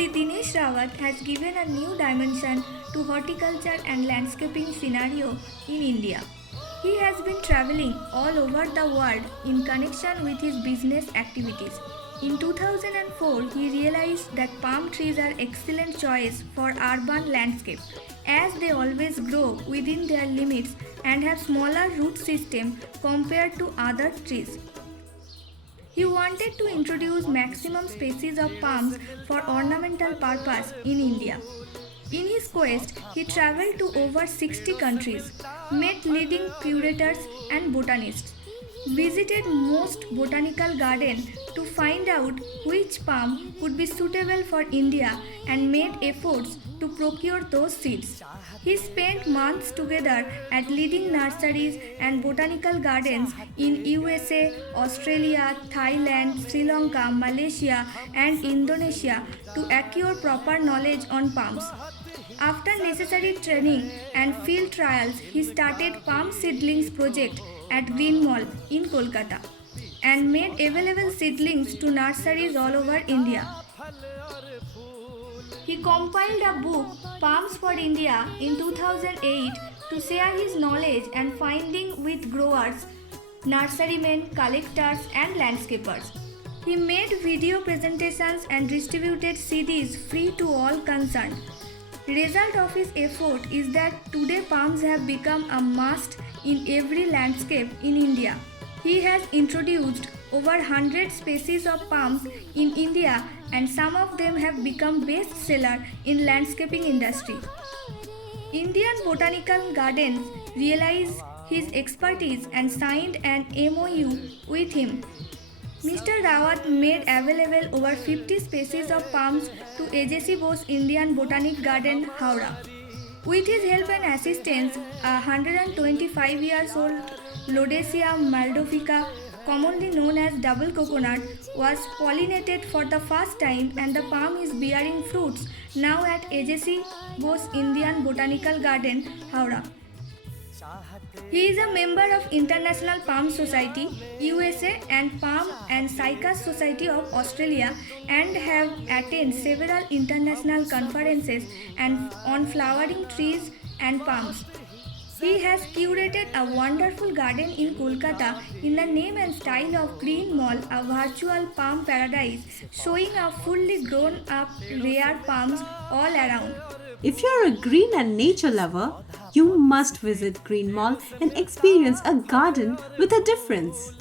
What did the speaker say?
Sri Dinesh Rawat has given a new dimension to horticulture and landscaping scenario in India. He has been traveling all over the world in connection with his business activities. In 2004, he realized that palm trees are excellent choice for urban landscape as they always grow within their limits and have smaller root system compared to other trees. He wanted to introduce maximum species of palms for ornamental purpose in India. In his quest, he traveled to over 60 countries, met leading curators and botanists, visited most botanical gardens to find out which palm would be suitable for India and made efforts to procure those seeds. He spent months together at leading nurseries and botanical gardens in USA, Australia, Thailand, Sri Lanka, Malaysia and Indonesia to acquire proper knowledge on palms. After necessary training and field trials, he started Palm Seedlings project at Green Mall in Kolkata and made available seedlings to nurseries all over India. He compiled a book, Palms for India, in 2008 to share his knowledge and finding with growers, nurserymen, collectors and landscapers. He made video presentations and distributed CDs free to all concerned. Result of his effort is that today palms have become a must in every landscape in India. He has introduced over 100 species of palms in India and some of them have become bestseller in landscaping industry. Indian Botanical Gardens realized his expertise and signed an MOU with him. Mr. Rawat made available over 50 species of palms to AJC Bose Indian Botanic Garden, Howrah. With his help and assistance, a 125 years old Lodesia maldovica, commonly known as double coconut, was pollinated for the first time and the palm is bearing fruits now at AJC Bose Indian Botanical Garden, Howrah. He is a member of International Palm Society, USA and Palm and Cycas Society of Australia and have attended several international conferences and on flowering trees and palms. He has curated a wonderful garden in Kolkata in the name and style of Green Mall, a virtual palm paradise showing a fully grown up rare palms all around. If you're a green and nature lover, you must visit Green Mall and experience a garden with a difference.